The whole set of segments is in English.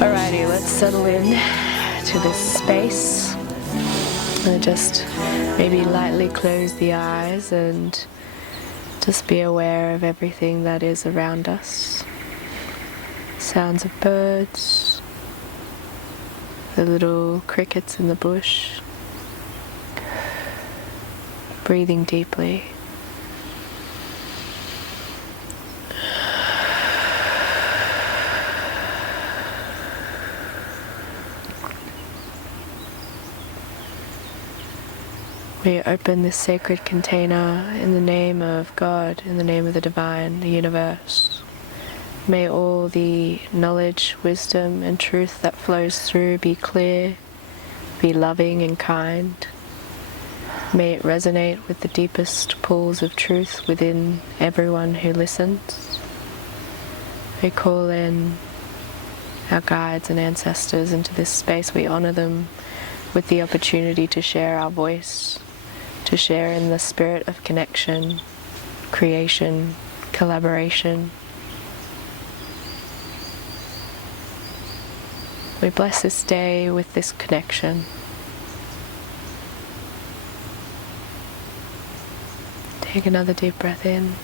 Alrighty, let's settle in to this space. And just maybe lightly close the eyes and just be aware of everything that is around us. Sounds of birds, the little crickets in the bush. Breathing deeply. We open this sacred container in the name of God, in the name of the divine, the universe. May all the knowledge, wisdom, and truth that flows through be clear, be loving and kind. May it resonate with the deepest pools of truth within everyone who listens. We call in our guides and ancestors into this space. We honor them with the opportunity to share our voice, to share in the spirit of connection, creation, collaboration. We bless this day with this connection. Take another deep breath in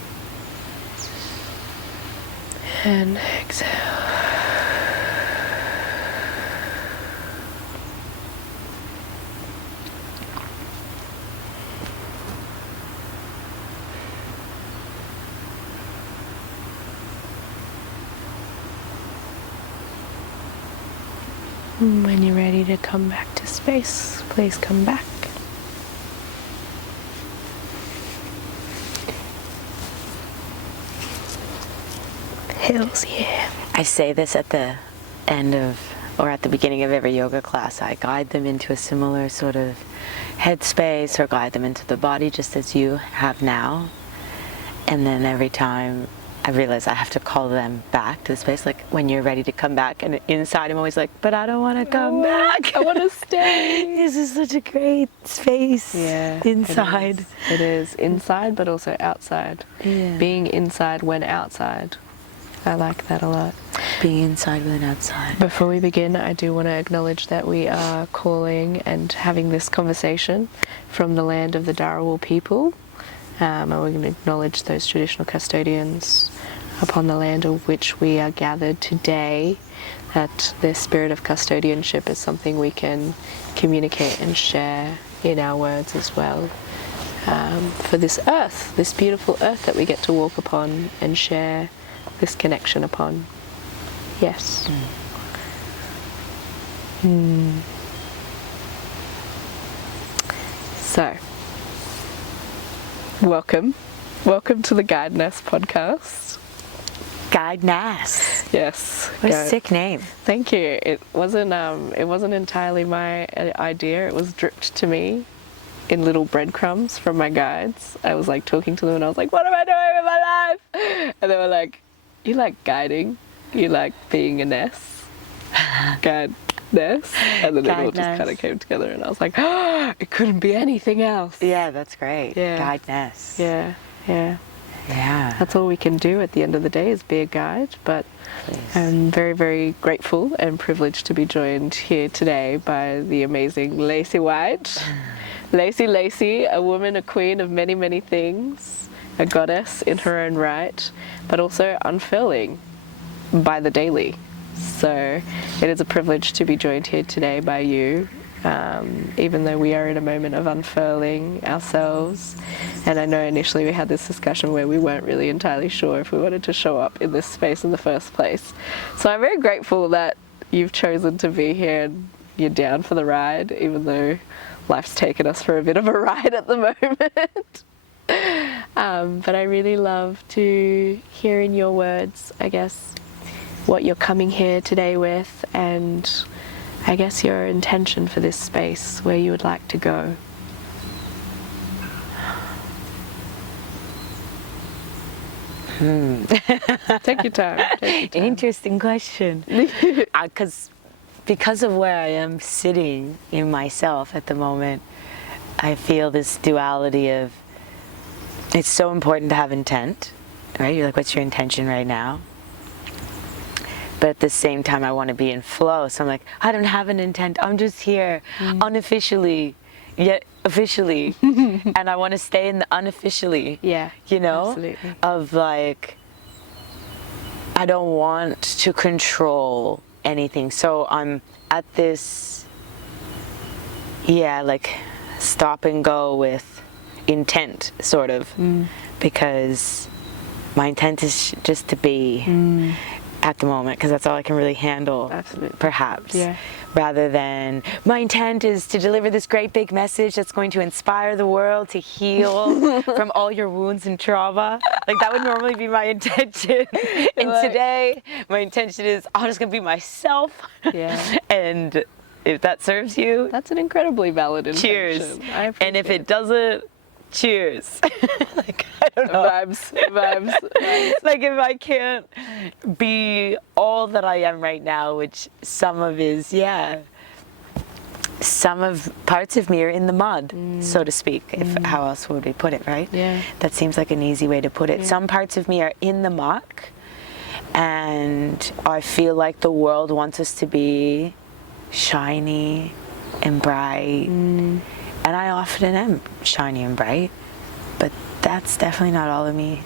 and exhale. When you're ready to come back to space, please come back. Hills, yeah. I say this at the end of, or at the beginning of every yoga class. I guide them into a similar sort of headspace or guide them into the body just as you have now. And then every time I realize I have to call them back to the space, like when you're ready to come back, and inside I'm always like, but I don't want to come back. I want to stay. This is such a great space. Yeah, inside. It is inside, but also outside. Yeah. Being inside when outside. I like that a lot. Being inside when outside. Before we begin, I do want to acknowledge that we are calling and having this conversation from the land of the Dharawal people. And we're going to acknowledge those traditional custodians upon the land of which we are gathered today, that their spirit of custodianship is something we can communicate and share in our words as well. For this earth, this beautiful earth that we get to walk upon and share this connection upon. Yes. So, welcome to the Guide Ness podcast. Guide Ness. Yes. What a sick name. Thank you. It wasn't entirely my idea. It was dripped to me in little breadcrumbs from my guides. I was like talking to them and I was like, what am I doing with my life? And they were like, you like guiding, you like being a Ness. Guide Ness. And then it all just kind of came together and I was like, oh, it couldn't be anything else. Yeah, that's great. Yeah. Guide Ness. Yeah. Yeah. That's all we can do at the end of the day is be a guide, but Please. I'm very, very grateful and privileged to be joined here today by the amazing Lacie White. Lacie, a woman, a queen of many, many things, a goddess in her own right, but also unfurling by the daily. So it is a privilege to be joined here today by you, even though we are in a moment of unfurling ourselves. And I know initially we had this discussion where we weren't really entirely sure if we wanted to show up in this space in the first place. So I'm very grateful that you've chosen to be here and you're down for the ride, even though life's taken us for a bit of a ride at the moment. But I really love to hear in your words, I guess, what you're coming here today with, and I guess your intention for this space, where you would like to go. Take your time. Take your time. Interesting question. Because because of where I am sitting in myself at the moment, I feel this duality of, it's so important to have intent, right? You're like, what's your intention right now? But at the same time, I want to be in flow. So I'm like, I don't have an intent. I'm just here unofficially, yet officially. And I want to stay in the unofficially, you know, absolutely. of like, I don't want to control anything. So I'm at this, like stop and go with intent, sort of, because my intent is just to be at the moment, because that's all I can really handle. Absolutely. Perhaps, rather than my intent is to deliver this great big message that's going to inspire the world to heal from all your wounds and trauma. Like that would normally be my intention. And like, today my intention is I'm just gonna be myself. And if that serves you, that's an incredibly valid intention. Cheers. I appreciate And if it doesn't, cheers. Like, I don't know. Vibes. Like if I can't be all that I am right now, which some of is, some of parts of me are in the mud, so to speak. If how else would we put it, right? That seems like an easy way to put it. Some parts of me are in the muck, and I feel like the world wants us to be shiny and bright. And I often am shiny and bright, but that's definitely not all of me.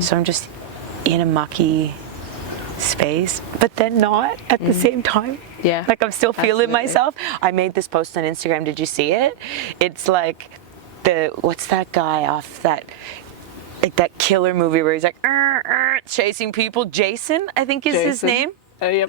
So I'm just in a mucky space, but then not at the same time. Like I'm still feeling myself. I made this post on Instagram. Did you see it? It's like what's that guy off that, like that killer movie where he's like chasing people? Jason, I think is his name.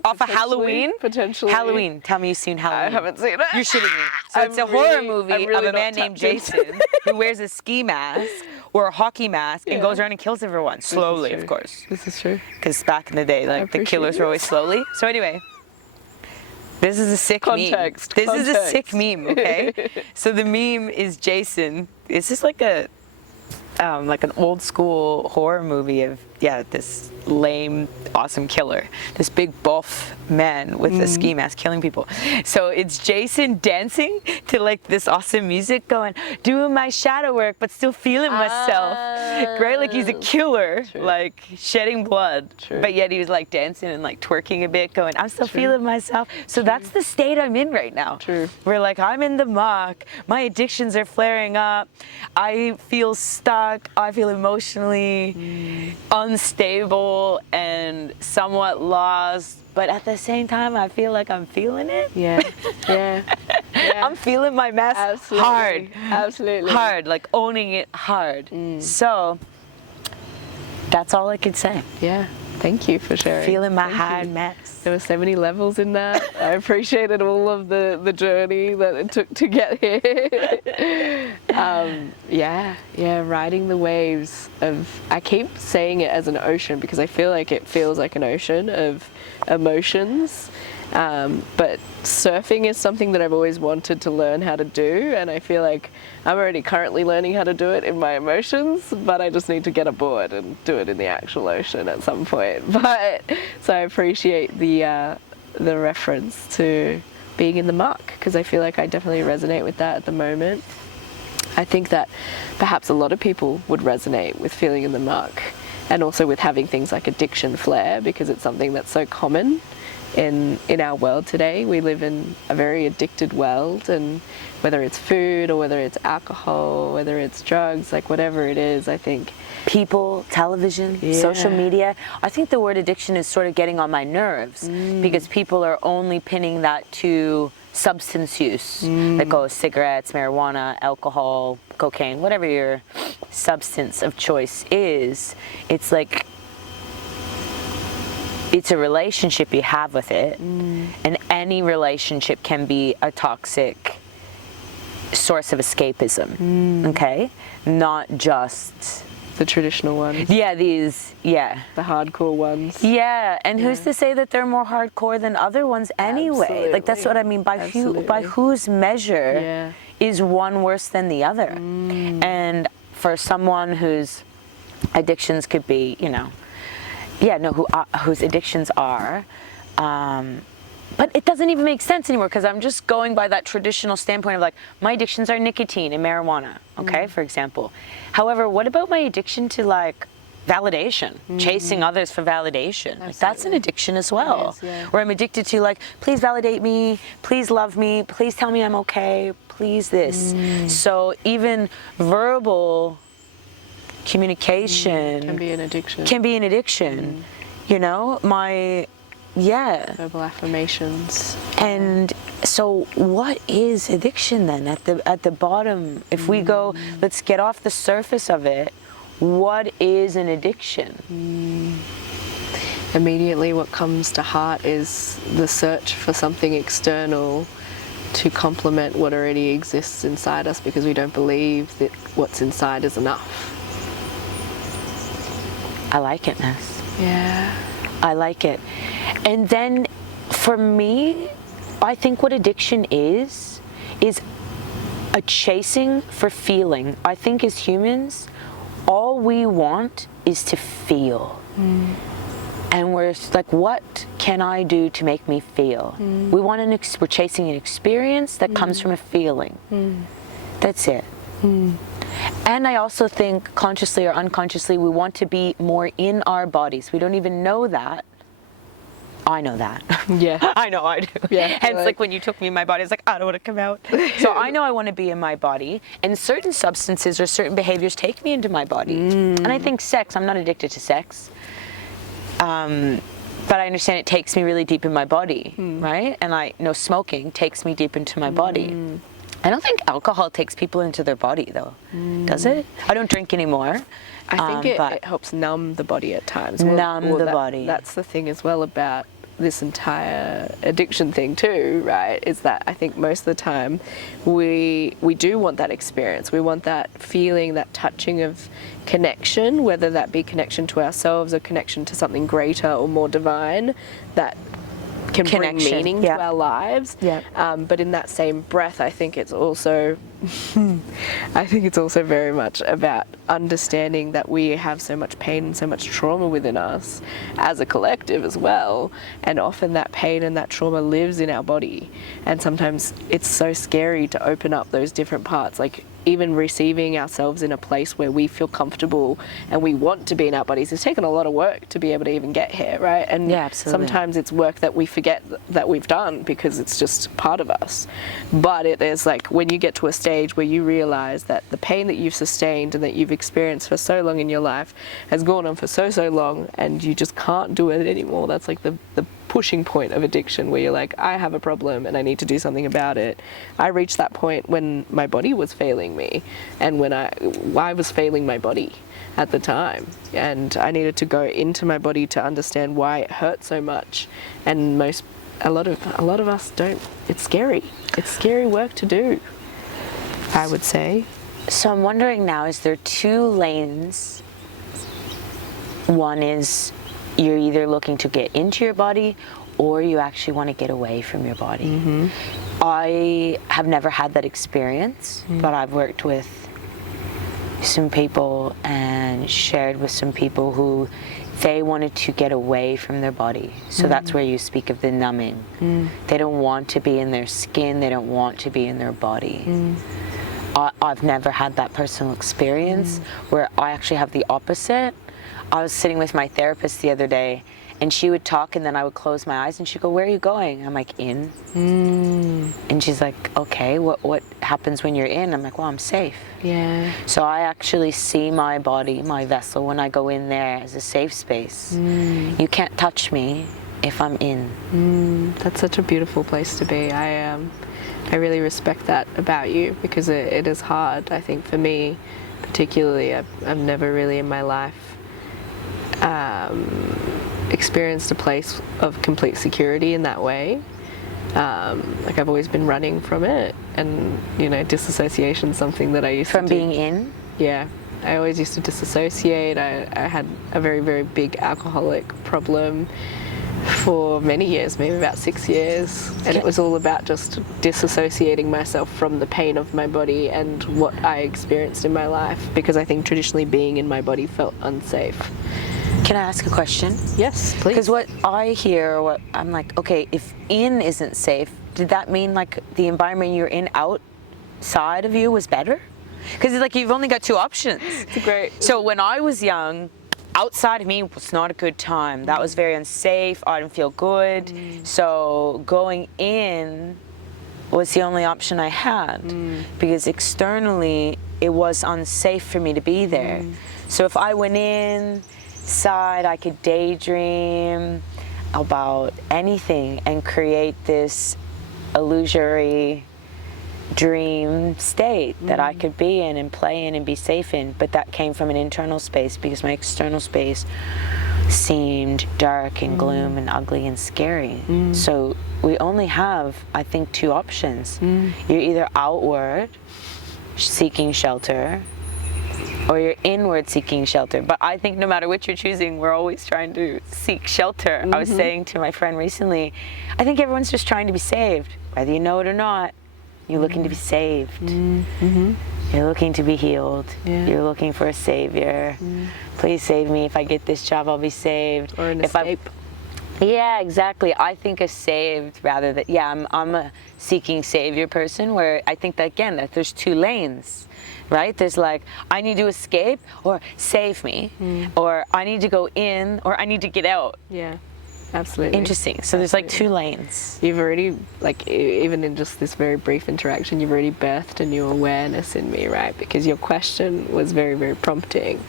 Off of Halloween? Potentially. Halloween. Tell me you've seen Halloween. I haven't seen it. You're shitting me. So it's a horror movie of a man named Jason who wears a ski mask or a hockey mask and goes around and kills everyone. Slowly, of course. This is true. Because back in the day, like the killers were always slowly. So anyway, this is a sick meme. This is a sick meme, okay? So the meme is Jason. It's just like a like an old school horror movie of this lame awesome killer, this big buff man with a ski mask killing people. So it's Jason dancing to like this awesome music, going doing my shadow work but still feeling myself, right? Like he's a killer, like shedding blood, but yet he was like dancing and like twerking a bit, going I'm still feeling myself. So that's the state I'm in right now. Where like I'm in the muck, my addictions are flaring up, I feel stuck, I feel emotionally unstable and somewhat lost, but at the same time I feel like I'm feeling it. I'm feeling my mess hard, like owning it hard. So that's all I could say. Thank you for sharing. Feeling my hard mess. There were so many levels in that. I appreciated all of the journey that it took to get here. Riding the waves of, I keep saying it as an ocean because I feel like it feels like an ocean of emotions. But surfing is something that I've always wanted to learn how to do, and I feel like I'm already currently learning how to do it in my emotions, but I just need to get aboard and do it in the actual ocean at some point. But so I appreciate the reference to being in the muck, because I feel like I definitely resonate with that at the moment. I think that perhaps a lot of people would resonate with feeling in the muck, and also with having things like addiction flare, because it's something that's so common in our world today. We live in a very addicted world, and whether it's food or whether it's alcohol, whether it's drugs, like whatever it is, I think people, television, social media. I think the word addiction is sort of getting on my nerves because people are only pinning that to substance use, like cigarettes, marijuana, alcohol, cocaine, whatever your substance of choice is. It's like it's a relationship you have with it, and any relationship can be a toxic source of escapism, okay? Not just the traditional ones. The hardcore ones. And who's to say that they're more hardcore than other ones anyway? Absolutely. Like that's what I mean by whose measure is one worse than the other? And for someone whose addictions could be, whose addictions are but it doesn't even make sense anymore because I'm just going by that traditional standpoint of like, my addictions are nicotine and marijuana, okay, for example. However, what about my addiction to like validation, chasing others for validation? Like, that's an addiction as well. It is, yeah. Where I'm addicted to like, please validate me, please love me, please tell me I'm okay, please this. So even verbal communication Can be an addiction. You know, Verbal affirmations. And so what is addiction then at the bottom? If we go, let's get off the surface of it, what is an addiction? Immediately what comes to heart is the search for something external to complement what already exists inside us because we don't believe that what's inside is enough. I like it, Ness. Yeah. I like it. And then for me, I think what addiction is a chasing for feeling. I think as humans, all we want is to feel. And we're like, what can I do to make me feel? We want we're chasing an experience that comes from a feeling. That's it. And I also think consciously or unconsciously, we want to be more in our bodies. We don't even know that. I know that. Yeah. I know I do. Yeah. Hence, like when you took me in my body, it's like, I don't want to come out. So I know I want to be in my body, and certain substances or certain behaviors take me into my body. And I think sex, I'm not addicted to sex. But I understand it takes me really deep in my body, right? And I know smoking takes me deep into my body. I don't think alcohol takes people into their body, though. Does it? I don't drink anymore. I think it helps numb the body at times. Numb the body. That's the thing as well about this entire addiction thing too, right? Is that I think most of the time we do want that experience. We want that feeling, that touching of connection, whether that be connection to ourselves or connection to something greater or more divine that can bring meaning to our lives. But in that same breath, I think it's also very much about understanding that we have so much pain and so much trauma within us as a collective as well. And often that pain and that trauma lives in our body. And sometimes it's so scary to open up those different parts. Like even receiving ourselves in a place where we feel comfortable and we want to be in our bodies has taken a lot of work to be able to even get here, right? And sometimes it's work that we forget that we've done because it's just part of us. But it is like when you get to a stage where you realize that the pain that you've sustained and that you've experienced for so long in your life has gone on for so long and you just can't do it anymore. That's like the pushing point of addiction where you're like, I have a problem and I need to do something about it. I reached that point when my body was failing me and when I was failing my body at the time, and I needed to go into my body to understand why it hurt so much. And a lot of us don't. It's scary. It's scary work to do, I would say. So I'm wondering now, is there two lanes? One is you're either looking to get into your body or you actually want to get away from your body. I have never had that experience, but I've worked with some people and shared with some people who they wanted to get away from their body. So that's where you speak of the numbing. They don't want to be in their skin, they don't want to be in their body. I've never had that personal experience where I actually have the opposite. I was sitting with my therapist the other day and she would talk and then I would close my eyes and she'd go, where are you going? I'm like, in. And she's like, okay, what happens when you're in? I'm like, well, I'm safe. Yeah. So I actually see my body, my vessel, when I go in there as a safe space. You can't touch me if I'm in. That's such a beautiful place to be. I really respect that about you because it is hard. I think for me particularly, I've never really in my life experienced a place of complete security in that way. Like I've always been running from it, and disassociation is something that I used to do. From being in? Yeah, I always used to disassociate. I had a very, very big alcoholic problem for many years, maybe about 6 years, and it was all about just disassociating myself from the pain of my body and what I experienced in my life, because I think traditionally being in my body felt unsafe. Can I ask a question? Yes, please. Because what I hear, what I'm like, okay, if in isn't safe, did that mean like the environment you're in outside of you was better? Because it's like you've only got two options. It's great. So when I was young, outside of me was not a good time. That was very unsafe. I didn't feel good. So going in was the only option I had, because externally it was unsafe for me to be there. So if I went inside, I could daydream about anything and create this illusory dream state that I could be in and play in and be safe in. But that came from an internal space, because my external space seemed dark and gloom and ugly and scary. So we only have, I think, two options. You're either outward seeking shelter, or you're inward seeking shelter. But I think no matter which you're choosing, we're always trying to seek shelter. I was saying to my friend recently, I think everyone's just trying to be saved. Whether you know it or not, you're looking to be saved. You're looking to be healed. You're looking for a savior. Please save me. If I get this job, I'll be saved. Or an escape. Yeah, exactly. I think of saved rather than, I'm a seeking savior person, where I think that, again, that there's two lanes, right? There's like, I need to escape or save me, or I need to go in or I need to get out. Yeah, absolutely. Interesting. So there's like two lanes. You've already, like, even in just this very brief interaction, you've already birthed a new awareness in me, right? Because your question was very, very prompting.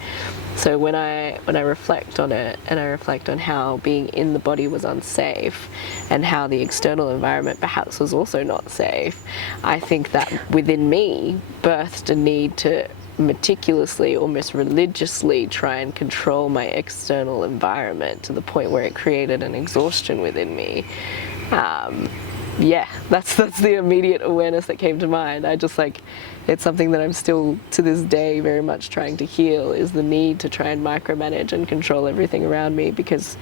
So when I reflect on it, and I reflect on how being in the body was unsafe, and how the external environment perhaps was also not safe, I think that within me birthed a need to meticulously, almost religiously, try and control my external environment to the point where it created an exhaustion within me. Yeah, that's the immediate awareness that came to mind. I just, like, it's something that I'm still to this day very much trying to heal, is the need to try and micromanage and control everything around me, because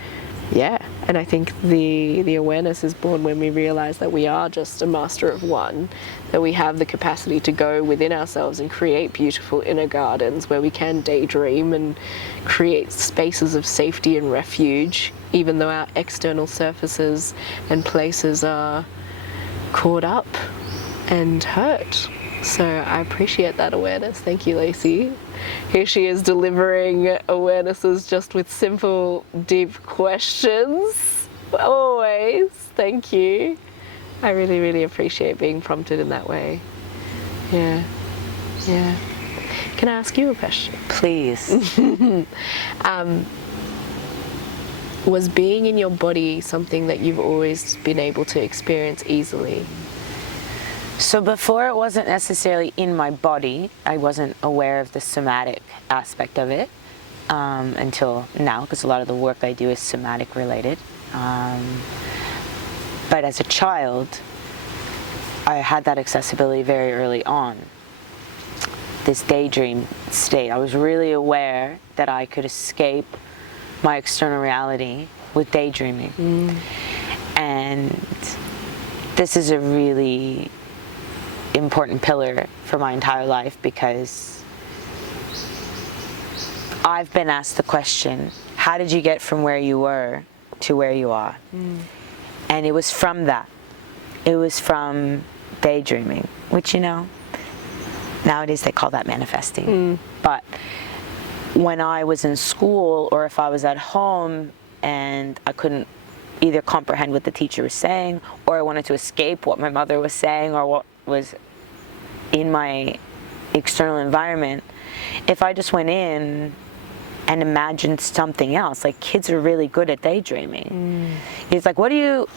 and I think the awareness is born when we realize that we are just a master of one, that we have the capacity to go within ourselves and create beautiful inner gardens where we can daydream and create spaces of safety and refuge, even though our external surfaces and places are caught up and hurt. So I appreciate that awareness. Thank you, Lacie. Here she is delivering awarenesses just with simple, deep questions. Always. Thank you. I really, really appreciate being prompted in that way. Yeah. Can I ask you a question? Please. Was being in your body something that you've always been able to experience easily? So before, it wasn't necessarily in my body. I wasn't aware of the somatic aspect of it until now, because a lot of the work I do is somatic related. But as a child, I had that accessibility very early on. This daydream state. I was really aware that I could escape my external reality with daydreaming. And this is a really important pillar for my entire life, because I've been asked the question, how did you get from where you were to where you are? And it was from that. It was from daydreaming, which, you know, nowadays they call that manifesting. But when I was in school, or if I was at home and I couldn't either comprehend what the teacher was saying, or I wanted to escape what my mother was saying or what was in my external environment, if I just went in and imagined something else, like, kids are really good at daydreaming. It's like, what are you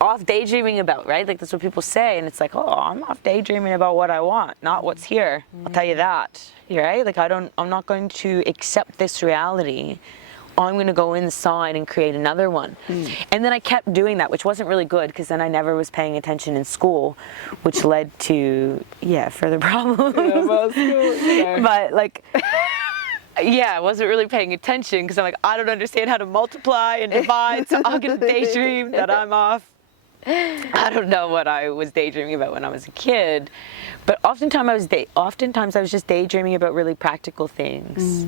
off daydreaming about, right? Like, that's what people say, and it's like, oh, I'm off daydreaming about what I want, not what's here. I'll tell you that, right? Like, I'm not going to accept this reality. I'm going to go inside and create another one. And then I kept doing that, which wasn't really good, because then I never was paying attention in school, which led to, further problems. But, like, I wasn't really paying attention, because I'm like, I don't understand how to multiply and divide, so I'm going to daydream that I'm off. I don't know what I was daydreaming about when I was a kid, but oftentimes I was just daydreaming about really practical things.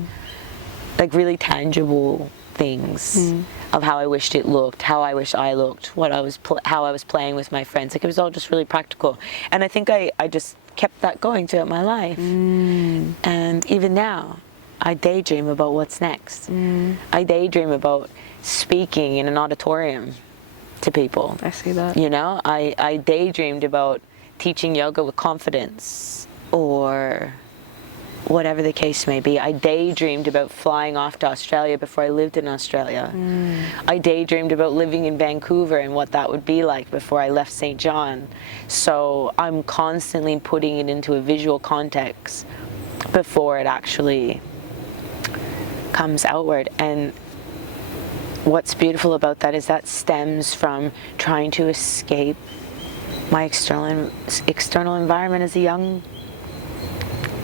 like really tangible things of how I wished it looked, how I wish I looked, how I was playing with my friends. Like, it was all just really practical. And I think I just kept that going throughout my life. And even now, I daydream about what's next. I daydream about speaking in an auditorium to people. I see that. You know, I daydreamed about teaching yoga with confidence, or whatever the case may be. I daydreamed about flying off to Australia before I lived in Australia. I daydreamed about living in Vancouver and what that would be like before I left St. John. So I'm constantly putting it into a visual context before it actually comes outward. And what's beautiful about that is that stems from trying to escape my external environment as a young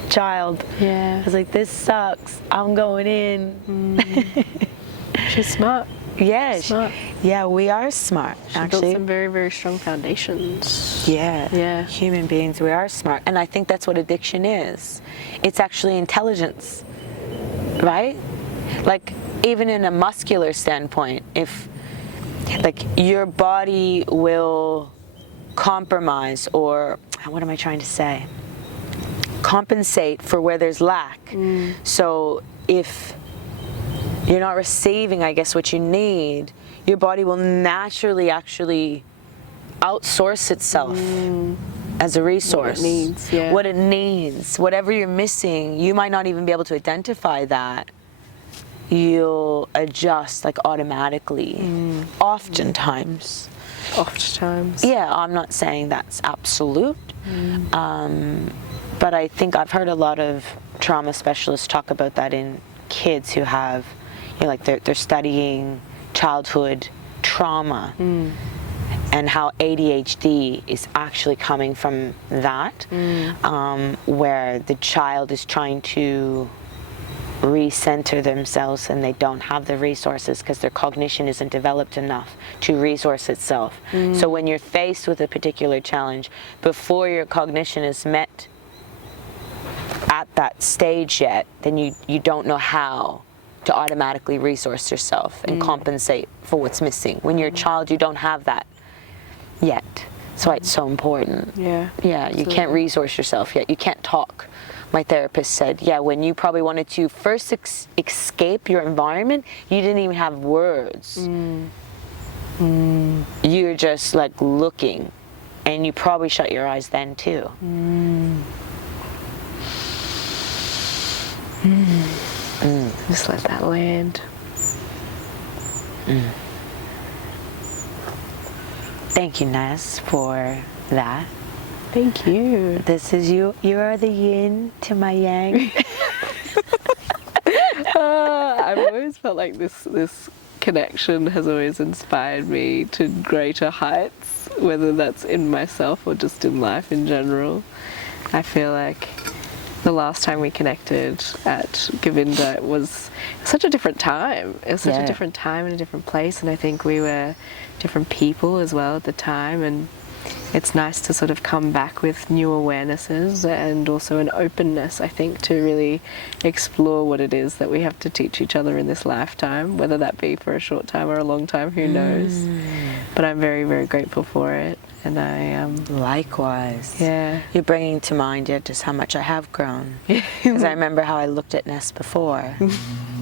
child. Yeah. I was like, this sucks, I'm going in. She's smart. Yeah, Smart. yeah, we are smart. She actually, built some very, very strong foundations. yeah, human beings, we are smart. And I think that's what addiction is. It's actually intelligence, right? Like, even in a muscular standpoint, if like your body will compromise, or what am I trying to say? Compensate for where there's lack. So if you're not receiving, I guess, what you need, your body will naturally actually outsource itself as a resource. What it needs, yeah. What it needs. Whatever you're missing, you might not even be able to identify that. You'll adjust like automatically, oftentimes. Oftentimes. Yeah, I'm not saying that's absolute, but I think I've heard a lot of trauma specialists talk about that in kids who have, you know, like they're studying childhood trauma, and how ADHD is actually coming from that, where the child is trying to recenter themselves and they don't have the resources because their cognition isn't developed enough to resource itself. So when you're faced with a particular challenge, before your cognition is met at that stage yet, then you don't know how to automatically resource yourself and compensate for what's missing. When you're a child, you don't have that yet. That's why it's so important. Yeah. Yeah, you can't resource yourself yet. You can't talk. My therapist said, yeah, when you probably wanted to first escape your environment, you didn't even have words. You're just like looking, and you probably shut your eyes then too. Just let that land. Thank you, Ness, for that. Thank you. This is you. You are the yin to my yang. I've always felt like this connection has always inspired me to greater heights, whether that's in myself or just in life in general. I feel like the last time we connected at Govinda was such a different time. It was such a different time and a different place, and I think we were different people as well at the time, and it's nice to sort of come back with new awarenesses and also an openness, I think, to really explore what it is that we have to teach each other in this lifetime, whether that be for a short time or a long time, who knows. But I'm very, very grateful for it. And I likewise. Yeah. You're bringing to mind just how much I have grown. Because I remember how I looked at Ness before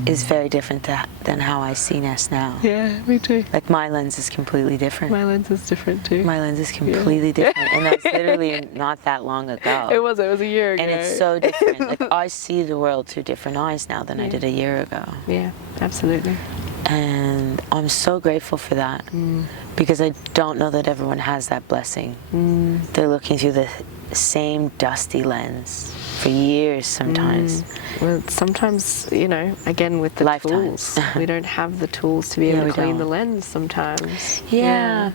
is very different than how I see Ness now. Yeah, me too. Like, my lens is completely different. My lens is different too. My lens is completely different, and that's literally not that long ago. It was a year ago. And it's so different. Like, I see the world through different eyes now than I did a year ago. Yeah, absolutely. And I'm so grateful for that, because I don't know that everyone has that blessing. They're looking through the same dusty lens for years sometimes. Well, sometimes, you know, again with the Lifetimes. tools, we don't have the tools to be able to clean don't. the lens sometimes. Yeah.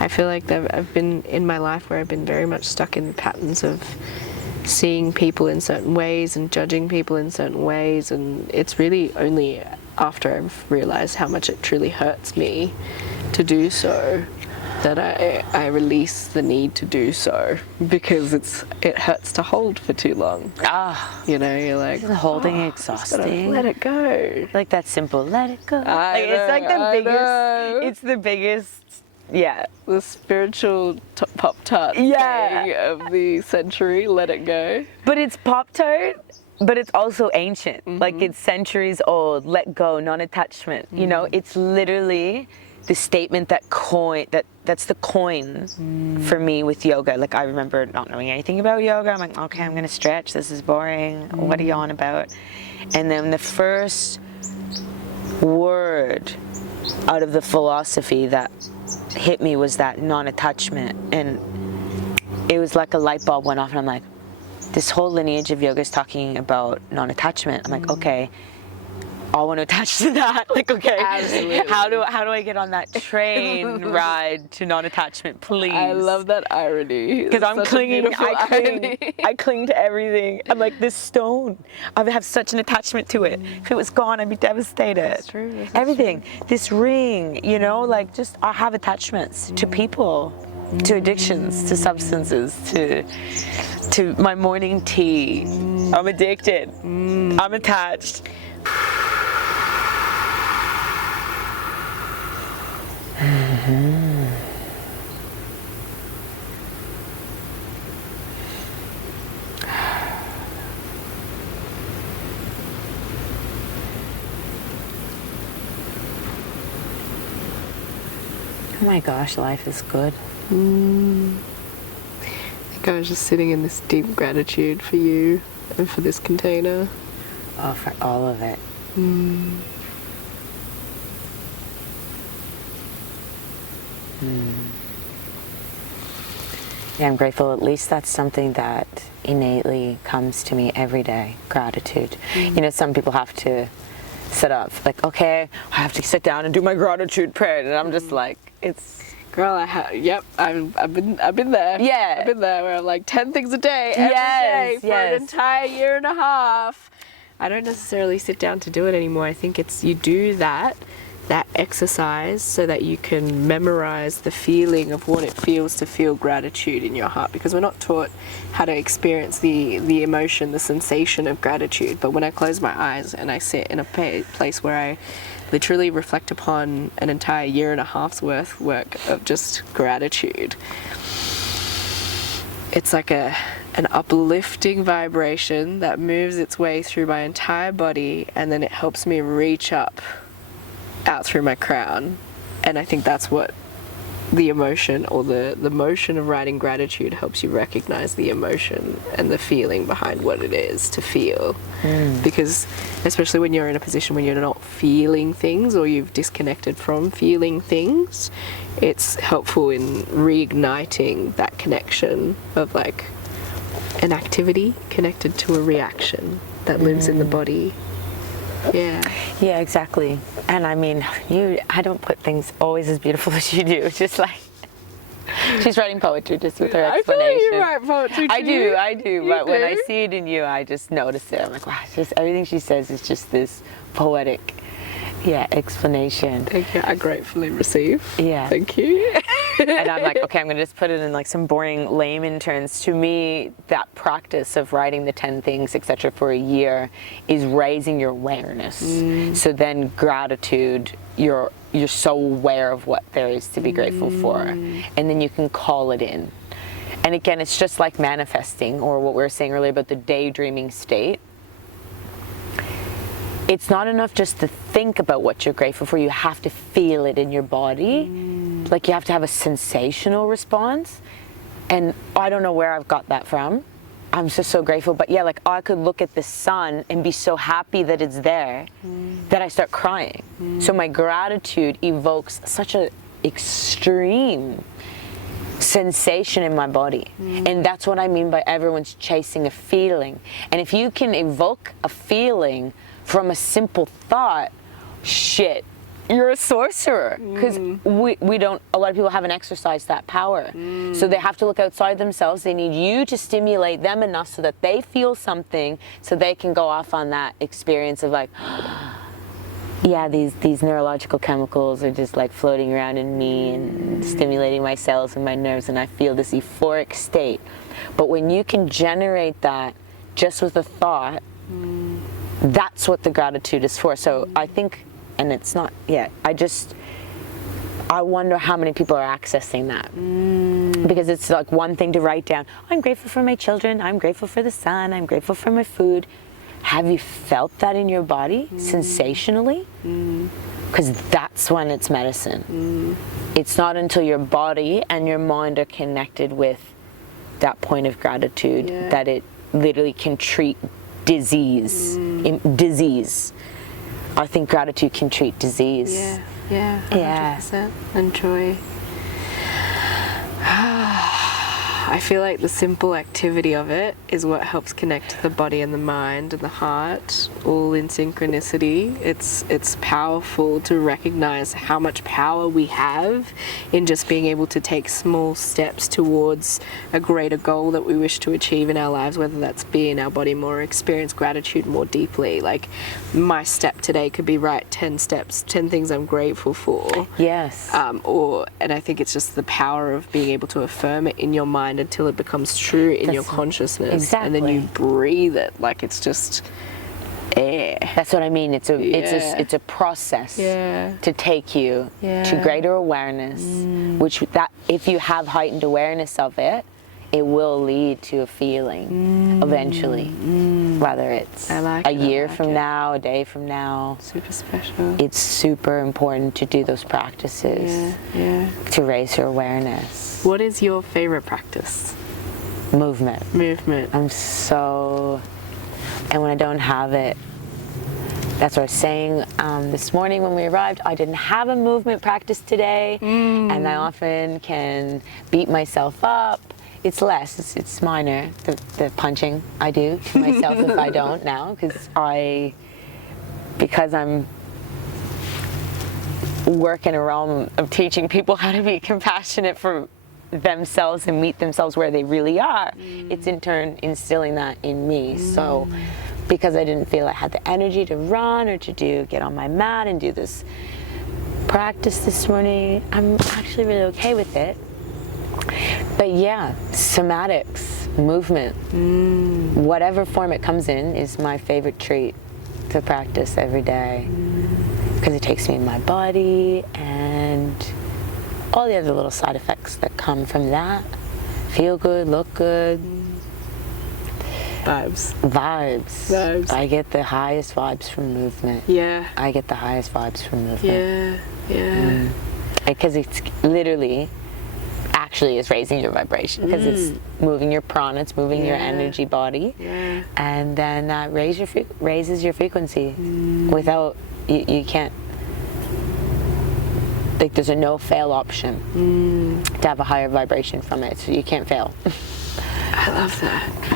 I feel like I've been in my life where I've been very much stuck in patterns of seeing people in certain ways and judging people in certain ways, and it's really only after I've realized how much it truly hurts me to do so that I release the need to do so, because it hurts to hold for too long. You know, you're like, isn't holding "Oh, exhausting? let it go." Like that simple, let it go. It's like the biggest. It's the biggest. Yeah. The spiritual Pop-Tart saying of the century, let it go. But it's Pop-Tart, but it's also ancient. Like it's centuries old, let go, non-attachment. You know, it's literally the statement that's the coin for me with yoga. Like I remember not knowing anything about yoga. I'm like, okay, I'm gonna stretch. This is boring. What are you on about? And then the first word out of the philosophy that hit me was that non-attachment, and it was like a light bulb went off, and I'm like, this whole lineage of yoga is talking about non-attachment. I'm like, okay, I want to attach to that. Like, okay, absolutely. How do I get on that train ride to non-attachment, please? I love that irony. Because I'm clinging. I I cling to everything. I'm like, this stone, I have such an attachment to it. If it was gone, I'd be devastated. That's true. This is Everything. This ring, you know, like just I have attachments to people, to addictions, to substances, to my morning tea. I'm addicted. I'm attached. Oh my gosh, life is good. I think I was just sitting in this deep gratitude for you and for this container. Oh, for all of it. Yeah, I'm grateful. At least that's something that innately comes to me every day, gratitude. You know, some people have to set up, like, okay, I have to sit down and do my gratitude prayer, and I'm just like, it's... Girl, yep, I've been there. Yeah. I've been there where I'm like 10 things a day, every day for an entire year and a half. I don't necessarily sit down to do it anymore. I think it's you do that exercise so that you can memorize the feeling of what it feels to feel gratitude in your heart, because we're not taught how to experience the emotion, the sensation of gratitude. But when I close my eyes and I sit in a place where I literally reflect upon an entire year and a half's work of just gratitude, it's like an uplifting vibration that moves its way through my entire body, and then it helps me reach out through my crown. And I think that's what the emotion, or the motion of writing gratitude, helps you recognize the emotion and the feeling behind what it is to feel. Because especially when you're in a position when you're not feeling things, or you've disconnected from feeling things, it's helpful in reigniting that connection of like an activity connected to a reaction that lives in the body. Yeah, exactly. And I mean, I don't put things always as beautiful as you do. Just like, she's writing poetry just with her explanation. I feel like you write poetry too. I do. But when I see it in you, I just notice it. I'm like, wow, just everything she says is just this poetic, explanation. Thank you. I gratefully receive. Yeah. Thank you. And I'm like, okay, I'm going to just put it in like some boring layman terms. To me, that practice of writing the 10 things, etc., for a year is raising your awareness. So then gratitude, you're so aware of what there is to be grateful for, and then you can call it in. And again, it's just like manifesting, or what we were saying earlier about the daydreaming state. It's not enough just to think about what you're grateful for. You have to feel it in your body. Like you have to have a sensational response. And I don't know where I've got that from. I'm just so grateful. But yeah, like I could look at the sun and be so happy that it's there that I start crying. So my gratitude evokes such an extreme sensation in my body. And that's what I mean by everyone's chasing a feeling. And if you can evoke a feeling from a simple thought, shit, you're a sorcerer. Because we don't, a lot of people haven't exercised that power. So they have to look outside themselves. They need you to stimulate them enough so that they feel something, so they can go off on that experience of like, yeah, these neurological chemicals are just like floating around in me and stimulating my cells and my nerves, and I feel this euphoric state. But when you can generate that just with a thought, that's what the gratitude is for. So I think, and it's not yet, I wonder how many people are accessing that. Because it's like one thing to write down, I'm grateful for my children, I'm grateful for the sun, I'm grateful for my food. Have you felt that in your body, sensationally? Because that's when it's medicine. It's not until your body and your mind are connected with that point of gratitude that it literally can treat disease. Disease. I think gratitude can treat disease. Yeah, 100%. And joy. I feel like the simple activity of it is what helps connect the body and the mind and the heart, all in synchronicity. It's powerful to recognize how much power we have in just being able to take small steps towards a greater goal that we wish to achieve in our lives, whether that's be in our body more, experience gratitude more deeply. Like, my step today could be write 10 steps, 10 things I'm grateful for. Yes. And I think it's just the power of being able to affirm it in your mind until it becomes true in your consciousness. Exactly. And then you breathe it like it's just air. That's what I mean. It's a process to take you to greater awareness, which that if you have heightened awareness of it, it will lead to a feeling eventually, whether it's a year from now, a day from now. Super special. It's super important to do those practices to raise your awareness. What is your favorite practice? Movement. And when I don't have it, that's what I was saying this morning when we arrived. I didn't have a movement practice today, and I often can beat myself up. It's less, it's minor, the punching I do to myself if I don't now, because I'm working a realm of teaching people how to be compassionate for themselves and meet themselves where they really are. It's in turn instilling that in me. So because I didn't feel I had the energy to run or to get on my mat and do this practice this morning, I'm actually really okay with it. But yeah, somatics, movement, whatever form it comes in, is my favorite treat to practice every day, because it takes me in my body and all the other little side effects that come from that. Feel good, look good. Vibes. I get the highest vibes from movement. I get the highest vibes from movement. Because it's literally actually is raising your vibration, because it's moving your prana, it's moving your energy body, and then that raises your frequency. Without you can't, like, there's a no fail option to have a higher vibration from it, so you can't fail. I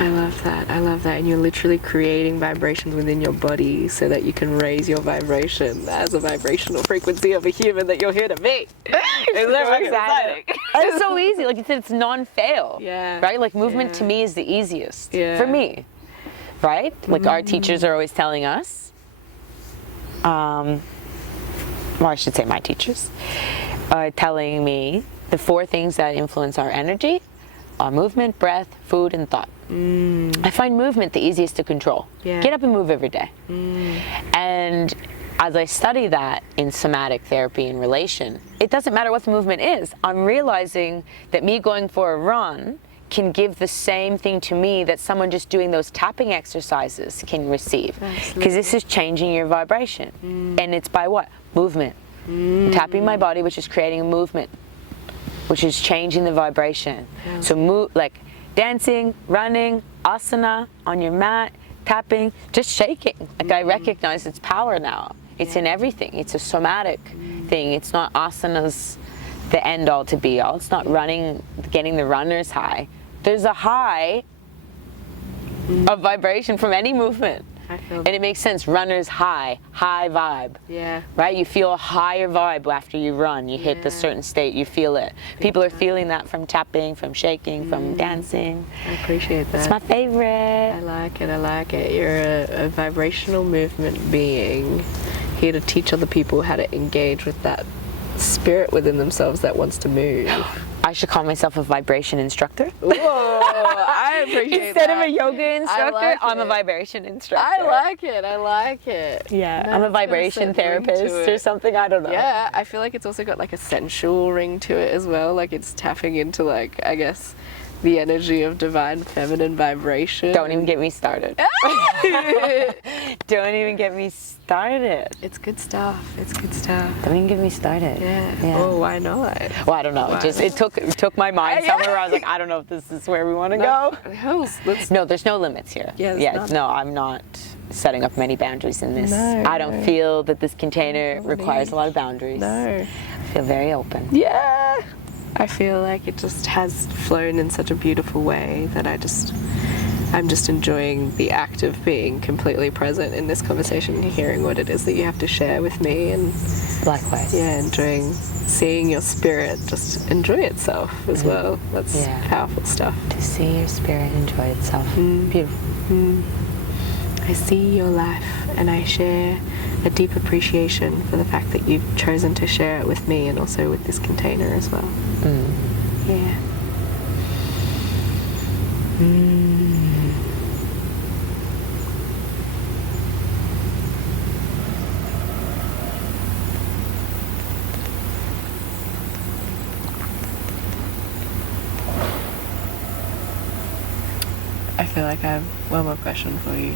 love that. And you're literally creating vibrations within your body so that you can raise your vibration as a vibrational frequency of a human that you're here to meet. It's so exciting. It's so easy. Like you said, it's non-fail. Right? Like movement to me is the easiest. For me. Right? Like our teachers are always telling us, well, I should say my teachers, are telling me the 4 things that influence our energy are movement, breath, food, and thought. I find movement the easiest to control. Get up and move every day. And as I study that in somatic therapy and relation, it doesn't matter what the movement is. I'm realizing that me going for a run can give the same thing to me that someone just doing those tapping exercises can receive. Because this is changing your vibration. And it's by what? Movement. Tapping my body, which is creating a movement, which is changing the vibration. So move, like dancing, running, asana, on your mat, tapping, just shaking. Like I recognize its power now. It's in everything. It's a somatic thing. It's not asanas the end all to be all. It's not running, getting the runner's high. There's a high of vibration from any movement. And it makes sense. Runner's high vibe. Right? You feel a higher vibe after you run. You hit the certain state. You feel it. People are feeling that from tapping, from shaking, from dancing. I appreciate that. It's my favorite. I like it. You're a vibrational movement being. here to teach other people how to engage with that spirit within themselves that wants to move. I should call myself a vibration instructor. Whoa, I appreciate Instead that. of a yoga instructor, I'm a vibration instructor. I like it. I like it. Yeah, No, I'm a it's got vibration certain ring to therapist or it. something. I don't know. Yeah, I feel like it's also got like a sensual ring to it as well. Like it's tapping into like, I guess, the energy of divine feminine vibration. Don't even get me started. Don't even get me started. It's good stuff. It's good stuff. Don't even get me started. Yeah. Oh, why not? Well, I don't know. Why It took my mind Yeah. somewhere where I was like, I don't know if this is where we want to go. Let's No, there's no limits here. Yeah, there's Yeah. none. No, I'm not setting up many boundaries in this. No, I don't feel that this container Nobody. requires a lot of boundaries. No. I feel very open. Yeah. I feel like it just has flown in such a beautiful way that I'm just enjoying the act of being completely present in this conversation and hearing what it is that you have to share with me, and Likewise. yeah, enjoying seeing your spirit just enjoy itself as well. That's powerful stuff. To see your spirit enjoy itself. Beautiful. I see your life and I share a deep appreciation for the fact that you've chosen to share it with me and also with this container as well. Yeah. I feel like I have one more question for you.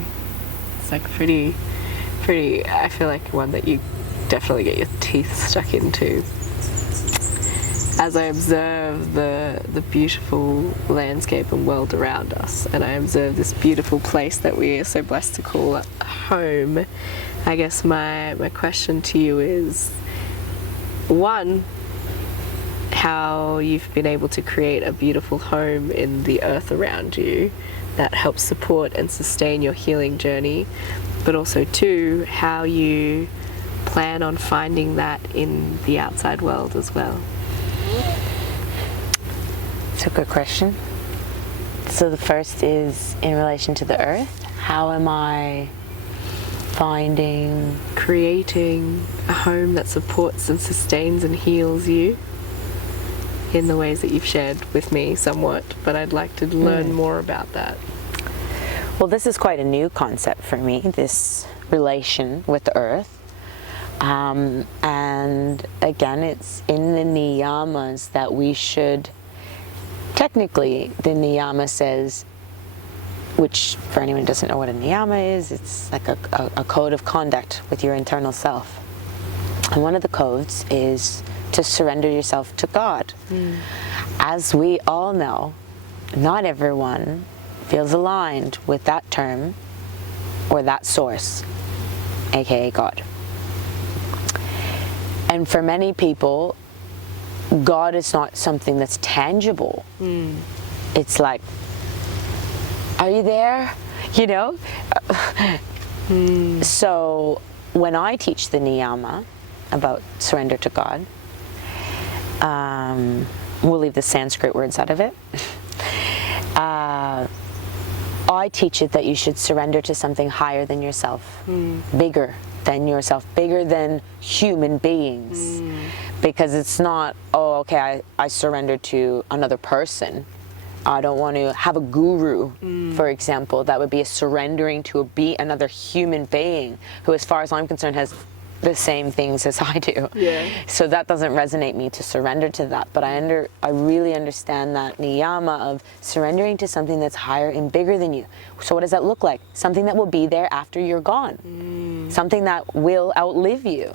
It's like pretty, I feel like one that you definitely get your teeth stuck into. As I observe the beautiful landscape and world around us, and I observe this beautiful place that we are so blessed to call home, I guess my question to you is, one, how you've been able to create a beautiful home in the earth around you that helps support and sustain your healing journey, but also two, how you plan on finding that in the outside world as well. It's a good question. So the first is in relation to the earth. How am I creating a home that supports and sustains and heals you in the ways that you've shared with me somewhat, but I'd like to learn more about that. Well, this is quite a new concept for me, this relation with the earth. And again, it's in the niyamas that we should, technically, the niyama says, which for anyone who doesn't know what a niyama is, it's like a code of conduct with your internal self. And one of the codes is to surrender yourself to God. As we all know, not everyone feels aligned with that term or that source, aka God. And for many people, God is not something that's tangible. It's like, are you there? You know? So when I teach the niyama about surrender to God, we'll leave the Sanskrit words out of it. I teach it that you should surrender to something higher than yourself, bigger than yourself, bigger than human beings. Because it's not, oh, okay, I surrender to another person. I don't want to have a guru, for example. That would be a surrendering to another human being who, as far as I'm concerned, has the same things as I do. So that doesn't resonate me to surrender to that. But I really understand that niyama of surrendering to something that's higher and bigger than you. So what does that look like? Something that will be there after you're gone. Something that will outlive you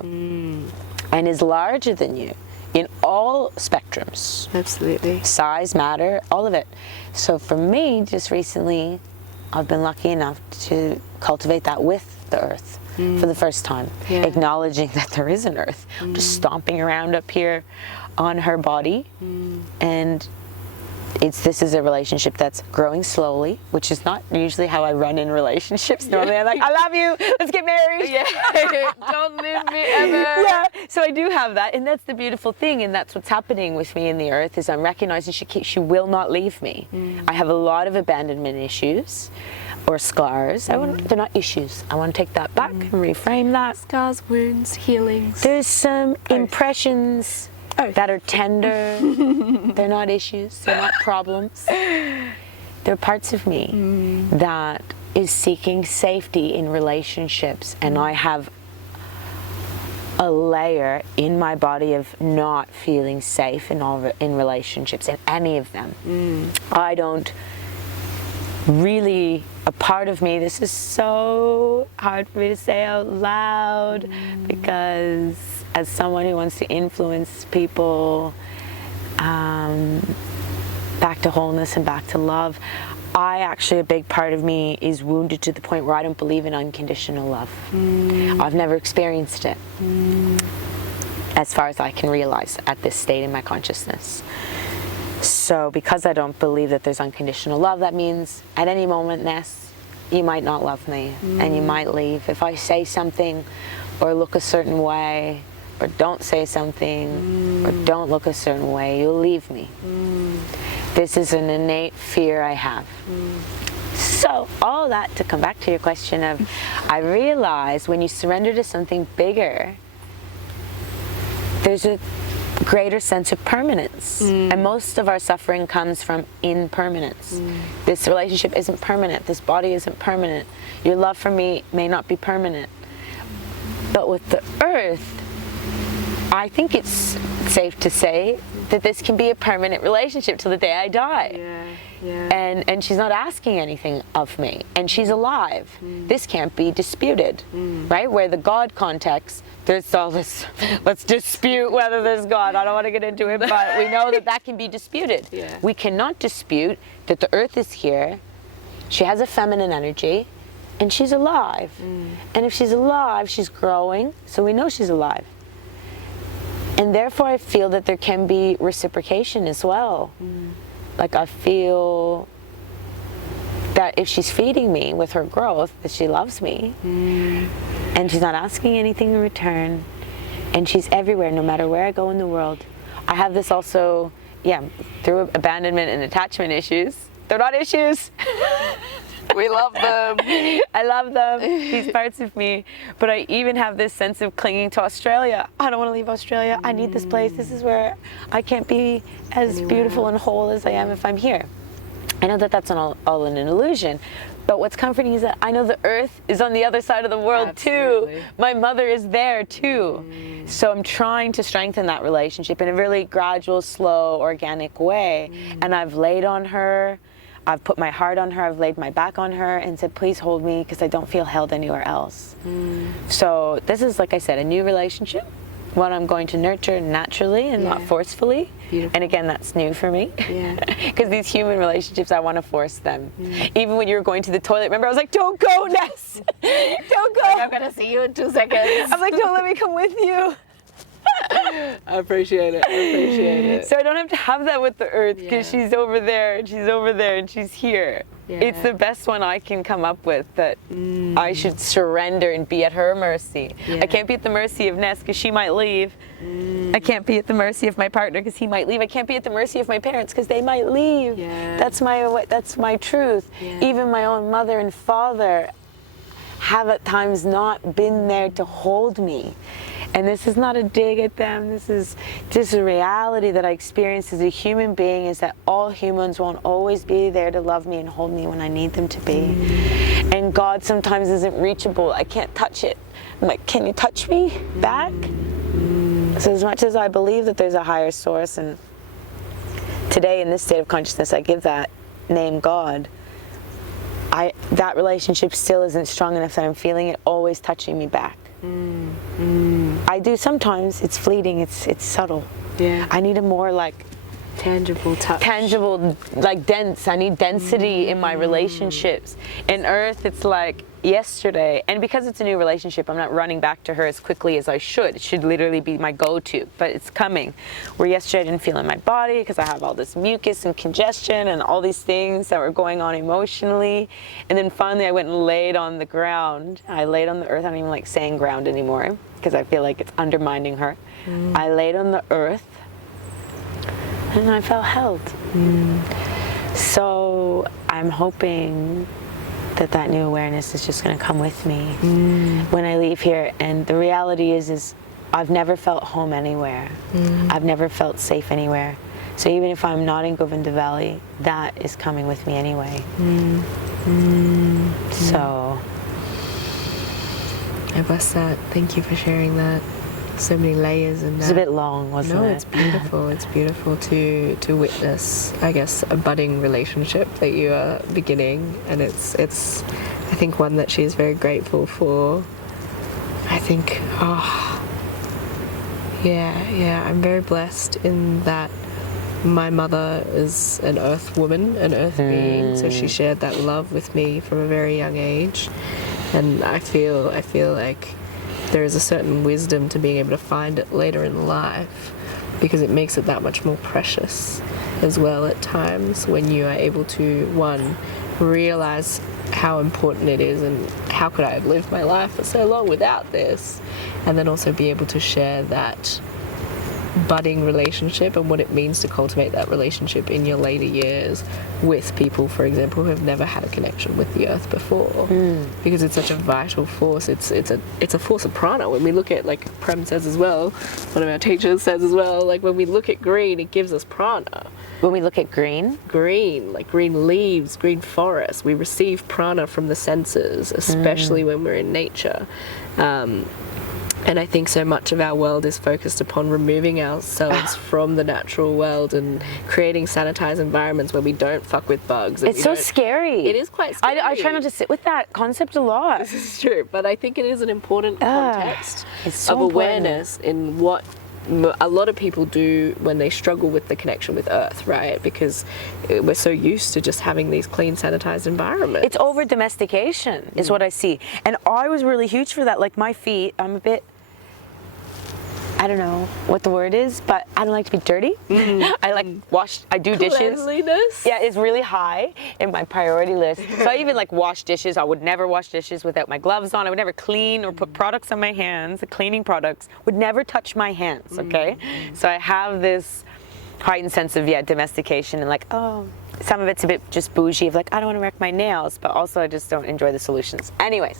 and is larger than you in all spectrums. Absolutely. Size, matter, all of it. So for me, just recently, I've been lucky enough to cultivate that with the earth. For the first time, acknowledging that there is an earth, just stomping around up here on her body and this is a relationship that's growing slowly, which is not usually how I run in relationships. Normally I'm like, I love you, let's get married. Yeah. Don't leave me ever. Yeah, so I do have that, and that's the beautiful thing, and that's what's happening with me in the earth, is I'm recognizing she will not leave me. I have a lot of abandonment issues or scars. They're not issues. I want to take that back and reframe that. Scars, wounds, healings. There's some impressions that are tender. They're not issues. They're not problems. They're parts of me that is seeking safety in relationships, and I have a layer in my body of not feeling safe in relationships, in any of them. I don't really, a part of me, this is so hard for me to say out loud, because as someone who wants to influence people back to wholeness and back to love, a big part of me is wounded to the point where I don't believe in unconditional love. I've never experienced it, as far as I can realize at this state in my consciousness. So because I don't believe that there's unconditional love, that means at any moment, Ness, you might not love me and you might leave. If I say something or look a certain way, or don't say something or don't look a certain way, you'll leave me. This is an innate fear I have. So all that to come back to your question of, I realize when you surrender to something bigger, there's a greater sense of permanence. And most of our suffering comes from impermanence. This relationship isn't permanent. This body isn't permanent. Your love for me may not be permanent. But with the earth, I think it's safe to say that this can be a permanent relationship till the day I die. And she's not asking anything of me, and she's alive. This can't be disputed, right? Where the God context, there's all this, let's dispute whether there's God. I don't want to get into it, but we know that that can be disputed. We cannot dispute that the earth is here, she has a feminine energy, and she's alive. And if she's alive, she's growing, so we know she's alive. And therefore I feel that there can be reciprocation as well. Like I feel that if she's feeding me with her growth, that she loves me. And she's not asking anything in return. And she's everywhere, no matter where I go in the world. I have this also, through abandonment and attachment issues. They're not issues. We love them. I love them, these parts of me. But I even have this sense of clinging to Australia. I don't want to leave Australia. I need this place. This is where I can't be as beautiful and whole as I am if I'm here. I know that that's all an illusion. But what's comforting is that I know the earth is on the other side of the world too. My mother is there too. So I'm trying to strengthen that relationship in a really gradual, slow, organic way. And I've laid on her. I've put my heart on her, I've laid my back on her and said, please hold me because I don't feel held anywhere else. So this is, like I said, a new relationship, one I'm going to nurture naturally and not forcefully. And again, that's new for me. Because these human relationships, I want to force them. Even when you were going to the toilet, remember I was like, don't go, Ness! Don't go! I'm going to see you in 2 seconds. I'm like, don't let me come with you. I appreciate it. I appreciate it. So I don't have to have that with the earth because she's over there and she's over there and she's here. It's the best one I can come up with, that I should surrender and be at her mercy. I can't be at the mercy of Ness because she might leave. I can't be at the mercy of my partner because he might leave. I can't be at the mercy of my parents because they might leave. That's my truth. Even my own mother and father have at times not been there to hold me. And this is not a dig at them, this is just a reality that I experience as a human being, is that all humans won't always be there to love me and hold me when I need them to be. And God sometimes isn't reachable, I can't touch it. I'm like, can you touch me back? So as much as I believe that there's a higher source, and today in this state of consciousness I give that name God, that relationship still isn't strong enough that I'm feeling it always touching me back. I do sometimes, it's fleeting, it's subtle. I need a more like Tangible touch. Tangible, like dense. I need density in my relationships. In Earth, it's like yesterday, and because it's a new relationship, I'm not running back to her as quickly as I should. It should literally be my go-to, but it's coming. Where yesterday I didn't feel in my body because I have all this mucus and congestion and all these things that were going on emotionally. And then finally I went and laid on the ground. I laid on the earth. I don't even like saying ground anymore because I feel like it's undermining her. I laid on the earth and I felt held. So I'm hoping that new awareness is just going to come with me when I leave here. And the reality is I've never felt home anywhere. I've never felt safe anywhere. So even if I'm not in Govinda Valley, that is coming with me anyway. So I bless that. Thank you for sharing that. So many layers in that. It's a bit long, wasn't it? No, it's beautiful. It's beautiful to witness, I guess, a budding relationship that you are beginning, and it's I think one that she is very grateful for. I think, I'm very blessed in that my mother is an earth woman, an earth being, so she shared that love with me from a very young age, and I feel like there is a certain wisdom to being able to find it later in life, because it makes it that much more precious as well at times when you are able to, one, realize how important it is and how could I have lived my life for so long without this, and then also be able to share that budding relationship and what it means to cultivate that relationship in your later years with people, for example, who have never had a connection with the earth before, because it's such a vital force. It's a force of prana. When we look at, like Prem says as well, one of our teachers says as well, like when we look at green, it gives us prana. when we look at green, like green leaves, green forests, we receive prana from the senses, especially when we're in nature. And I think so much of our world is focused upon removing ourselves from the natural world and creating sanitized environments where we don't fuck with bugs. It's so scary. It is quite scary. I try not to sit with that concept a lot. This is true, but I think it is an important context so of awareness in what a lot of people do when they struggle with the connection with Earth, right? Because we're so used to just having these clean, sanitized environments. It's over domestication is what I see. And I was really huge for that. Like my feet, I'm a bit, I don't know what the word is, but I don't like to be dirty. I like I do dishes. Cleanliness? Yeah, it's really high in my priority list. So I even like wash dishes. I would never wash dishes without my gloves on. I would never clean or put products on my hands. The cleaning products would never touch my hands, okay? So I have this heightened sense of, domestication and like, oh, some of it's a bit just bougie of like, I don't want to wreck my nails, but also I just don't enjoy the solutions. Anyways.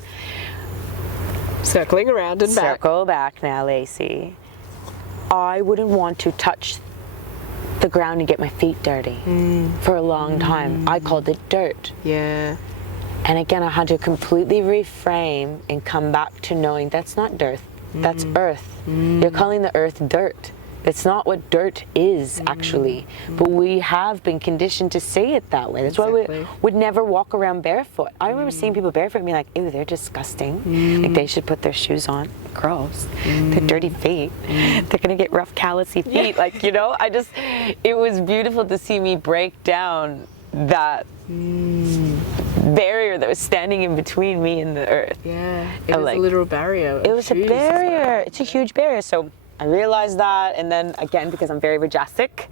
Circling around and back. Circle back now, Lacie. I wouldn't want to touch the ground and get my feet dirty for a long time. I called it dirt. Yeah. And again, I had to completely reframe and come back to knowing that's not dirt, that's earth. You're calling the earth dirt. It's not what dirt is, actually. But we have been conditioned to say it that way. That's why we would never walk around barefoot. I remember seeing people barefoot and being like, ew, they're disgusting. Like, they should put their shoes on. Gross. They're dirty feet. They're going to get rough, callousy feet. Like, you know, it was beautiful to see me break down that barrier that was standing in between me and the earth. Yeah, it was a literal barrier. It was a barrier. It's a huge barrier. So I realized that, and then again, because I'm very rajasic,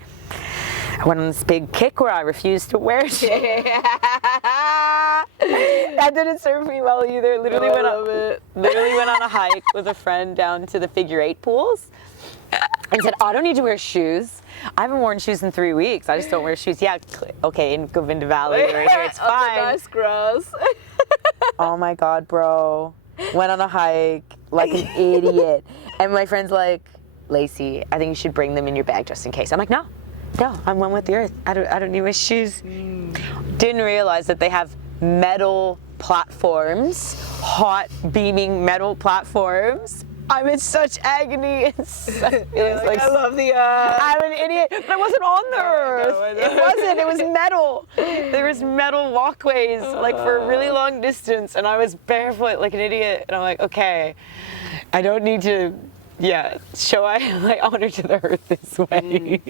I went on this big kick where I refused to wear shoes. That didn't serve me well either. Literally went on a hike with a friend down to the figure 8 pools and said, I don't need to wear shoes. I haven't worn shoes in 3 weeks. I just don't wear shoes. Yeah, okay, in Govinda Valley, right here, it's fine. On the nice grass. Oh my God, bro. Went on a hike like an idiot. And my friend's like, Lacie, I think you should bring them in your bag just in case. I'm like, no, I'm one with the earth. I don't need my shoes. Didn't realize that they have metal platforms, hot beaming metal platforms. I'm in such agony. It was like, I love the earth. I'm an idiot, but I wasn't on the earth. I know. It wasn't. It was metal. There was metal walkways like for a really long distance, and I was barefoot like an idiot. And I'm like, okay, I don't need to yeah, show like honor to the earth this way.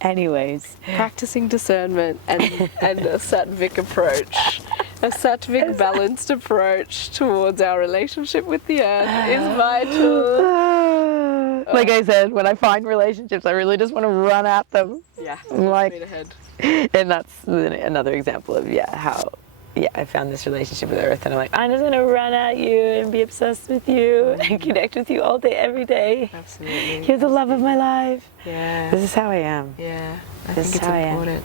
Anyways, Practicing discernment and a sattvic approach. A sattvic balanced approach towards our relationship with the earth is vital. like I said, when I find relationships, I really just want to run at them. Yeah, like, speed ahead. And that's another example of how I found this relationship with Earth, and I'm like, I'm just gonna run at you and be obsessed with you and connect with you all day, every day. Absolutely. You're the love of my life. Yeah. This is how I am. Yeah. I This think is it's how I am. important.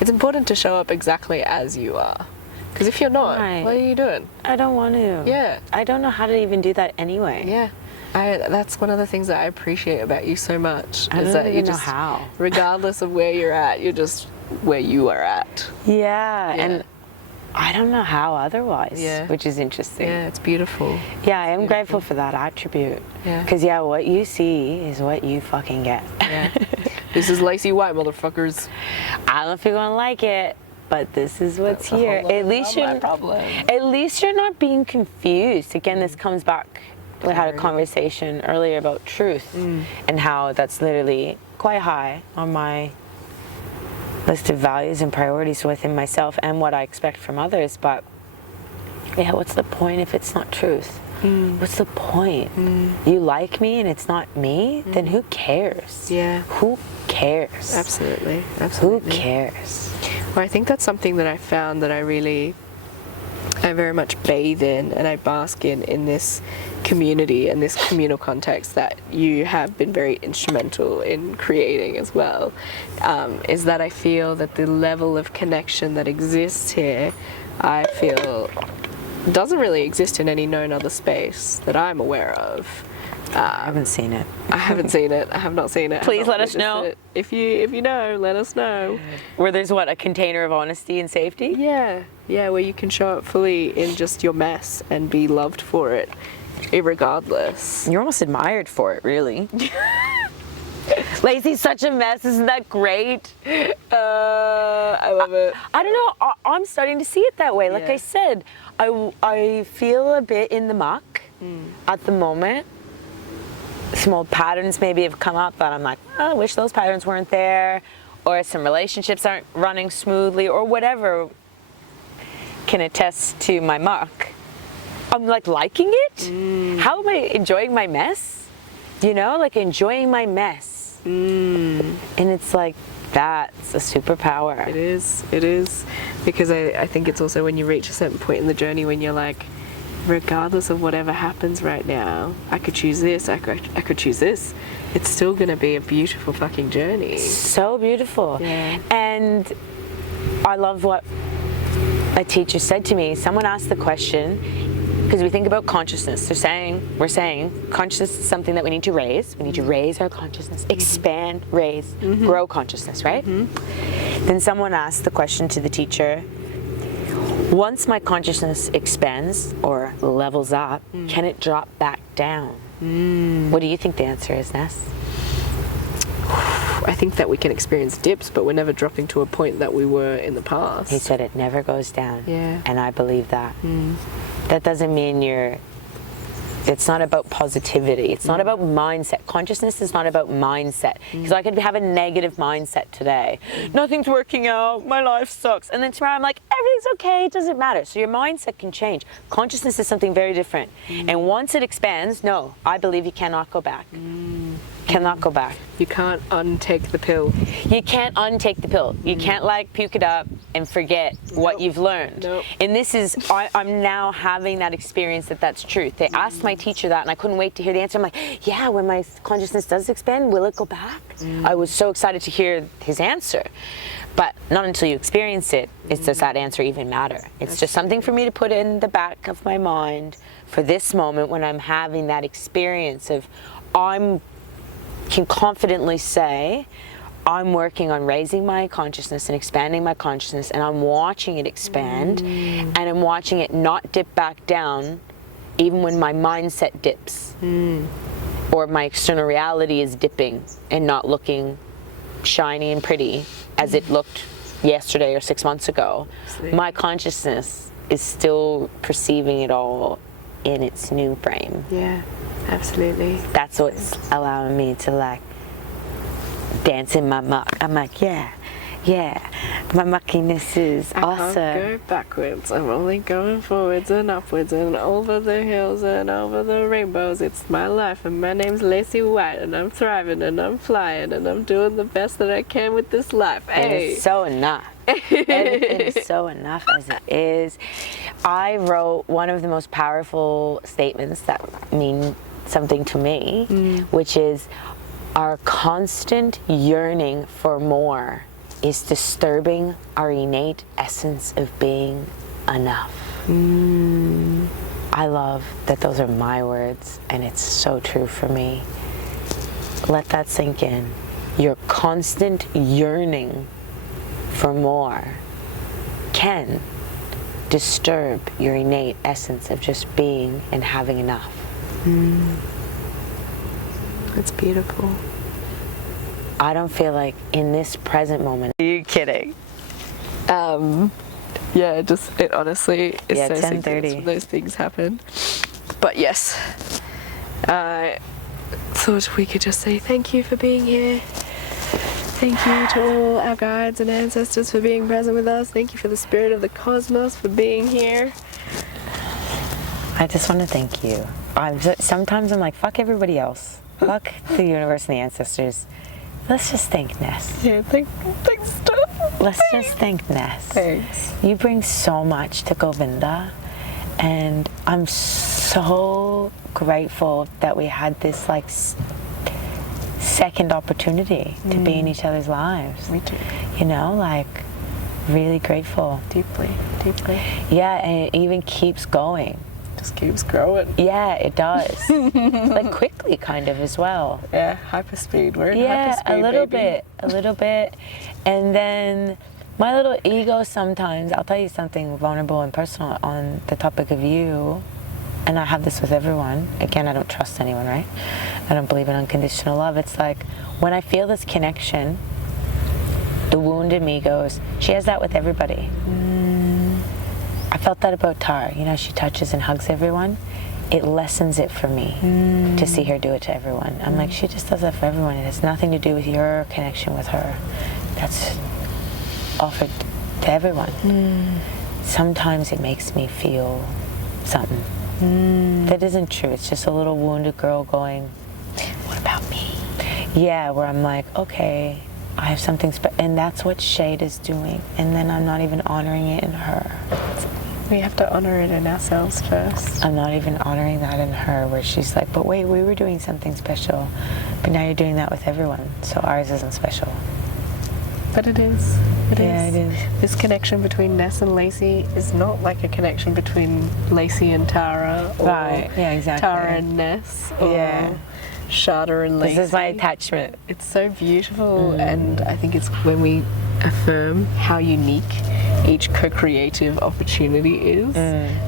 It's important to show up exactly as you are. Because if you're not, Right. what are you doing? I don't want to. Yeah. I don't know how to even do that anyway. Yeah. That's one of the things that I appreciate about you so much. I is don't that even you know just, how. regardless of where you're at, you're just where you are at. Yeah, Yeah. and I don't know how otherwise, Yeah. which is interesting. Yeah, it's beautiful. Yeah, I am grateful for that attribute. Yeah. Because, what you see is what you fucking get. Yeah. This is Lacie White, motherfuckers. I don't know if you're going to like it, but this is what's That's a here. whole lot At least of my problem. At least you're not being confused. Again, this comes back. We had a conversation earlier about truth and how that's literally quite high on my list of values and priorities within myself and what I expect from others. But what's the point if it's not truth? What's the point? You like me and it's not me? Then who cares? Yeah. Who cares? Absolutely. Who Absolutely. cares? Well, I think that's something that I found that I very much bathe in and I bask in this community and this communal context that you have been very instrumental in creating as well, is that I feel that the level of connection that exists here, I feel doesn't really exist in any known other space that I'm aware of. I haven't seen it. I haven't seen it. I have not seen it. Please I've not let us know. witnessed it. If you know, let us know. Where there's a container of honesty and safety? Yeah, where you can show up fully in just your mess and be loved for it, irregardless. You're almost admired for it, really. Lacie's such a mess, isn't that great? I love it. I don't know, I'm starting to see it that way. Like Yeah. I said, I feel a bit in the muck at the moment. Some old patterns maybe have come up that I'm like, I wish those patterns weren't there, or some relationships aren't running smoothly, or whatever can attest to my muck. I'm liking it. How am I enjoying my mess? Enjoying my mess. And it's that's a superpower. It is. Because I think it's also when you reach a certain point in the journey when you're like, regardless of whatever happens right now, I could choose this, I could choose this. It's still going to be a beautiful fucking journey. So beautiful. Yeah. And I love what a teacher said to me. Someone asked the question, because we think about consciousness. We're saying consciousness is something that we need to raise. We need to raise our consciousness, expand, raise, grow consciousness, right? Then someone asked the question to the teacher, once my consciousness expands or levels up, can it drop back down? What do you think the answer is, Ness? I think that we can experience dips, but we're never dropping to a point that we were in the past. He said it never goes down. Yeah. And I believe that. That doesn't mean it's not about positivity. It's not about mindset. Consciousness is not about mindset. Because I could have a negative mindset today. Nothing's working out. My life sucks. And then tomorrow I'm like, everything's okay. It doesn't matter. So your mindset can change. Consciousness is something very different. And once it expands, no, I believe you cannot go back. Cannot go back. You can't untake the pill. You can't untake the pill. You can't puke it up and forget what you've learned. Nope. And this is, I'm now having that experience that's truth. They asked my teacher that and I couldn't wait to hear the answer. I'm like, yeah, when my consciousness does expand, will it go back? I was so excited to hear his answer. But not until you experience it, does that answer even matter. It's just something for me to put in the back of my mind for this moment when I'm having that experience of can confidently say, I'm working on raising my consciousness and expanding my consciousness, and I'm watching it expand, and I'm watching it not dip back down even when my mindset dips, or my external reality is dipping and not looking shiny and pretty as it looked yesterday or 6 months ago. My consciousness is still perceiving it all in its new frame. Yeah. Absolutely. That's what's allowing me to like dance in my muck. I'm like, yeah, my muckiness is awesome. I can't go backwards. I'm only going forwards and upwards and over the hills and over the rainbows. It's my life, and my name's Lacie White, and I'm thriving and I'm flying and I'm doing the best that I can with this life. It is so enough. Everything is so enough as it is. I wrote one of the most powerful statements that mean something to me, which is, our constant yearning for more is disturbing our innate essence of being enough. I love that those are my words, and it's so true for me. Let that sink in. Your constant yearning for more can disturb your innate essence of just being and having enough. It's beautiful. I don't feel like in this present moment. Are you kidding? Yeah, it honestly is so 10:30 synchronous when those things happen. But yes, I thought we could just say thank you for being here. Thank you to all our guides and ancestors for being present with us. Thank you for the spirit of the cosmos for being here. I just want to thank you. Sometimes I'm like, fuck everybody else. Fuck the universe and the ancestors. Let's just thank Ness. Yeah, thanks, Steph. Let's just thank Ness. Thanks. You bring so much to Govinda, and I'm so grateful that we had this like second opportunity to be in each other's lives. Me too. You know, like really grateful. Deeply, deeply. Yeah, and it even keeps going. Just keeps growing. Yeah, it does. Like quickly, kind of as well. Yeah, hyperspeed. We're in hyperspeed, a little bit. And then my little ego sometimes, I'll tell you something vulnerable and personal on the topic of you, and I have this with everyone. Again, I don't trust anyone, right? I don't believe in unconditional love. It's like, when I feel this connection, the wound in me goes, she has that with everybody. I felt that about Tara. You know, she touches and hugs everyone. It lessens it for me to see her do it to everyone. I'm like, she just does that for everyone. It has nothing to do with your connection with her. That's offered to everyone. Sometimes it makes me feel something that isn't true. It's just a little wounded girl going, what about me? Yeah, where I'm like, okay, I have something special. And that's what Shade is doing. And then I'm not even honoring it in her. We have to honor it in ourselves first. I'm not even honoring that in her, where she's like, but wait, we were doing something special, but now you're doing that with everyone, so ours isn't special. But it is. It is. This connection between Ness and Lacie is not like a connection between Lacie and Tara, or Right, yeah, exactly. Tara and Ness, or Shada and Lacie. This is my attachment. It's so beautiful, and I think it's when we affirm how unique each co-creative opportunity is.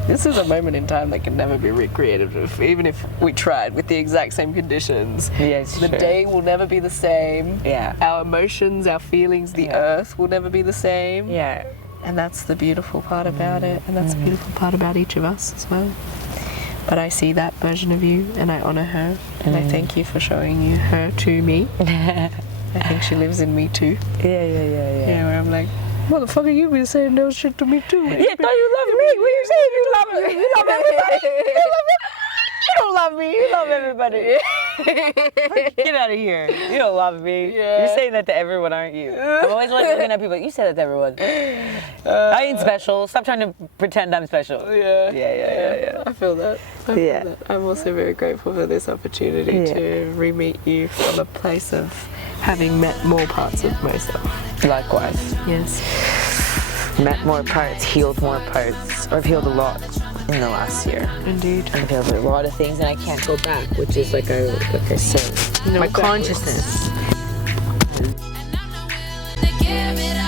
This is a moment in time that can never be recreated, even if we tried with the exact same conditions. Yeah, it's the true. day will never be the same. Yeah. Our emotions, our feelings, the earth will never be the same. Yeah. And that's the beautiful part about it, and that's the beautiful part about each of us as well. But I see that version of you, and I honor her, and I thank you for showing her to me. I think she lives in me too. Yeah, where I'm like, motherfucker, you been saying no shit to me too. Yeah, thought you loved me. What are you saying? You love me. You love everybody. You don't love me. You love everybody. Get out of here. You don't love me. Yeah. You're saying that to everyone, aren't you? I'm always like looking at people. You say that to everyone. I ain't special. Stop trying to pretend I'm special. Yeah. I feel that. I feel that. I'm also very grateful for this opportunity to re-meet you from a place of having met more parts of myself. Likewise. Yes. Met more parts, healed more parts. I've healed a lot in the last year. Indeed. I've healed a lot of things and I can't go back, which is like I said, No my backwards. consciousness. And I'm not willing to give it up.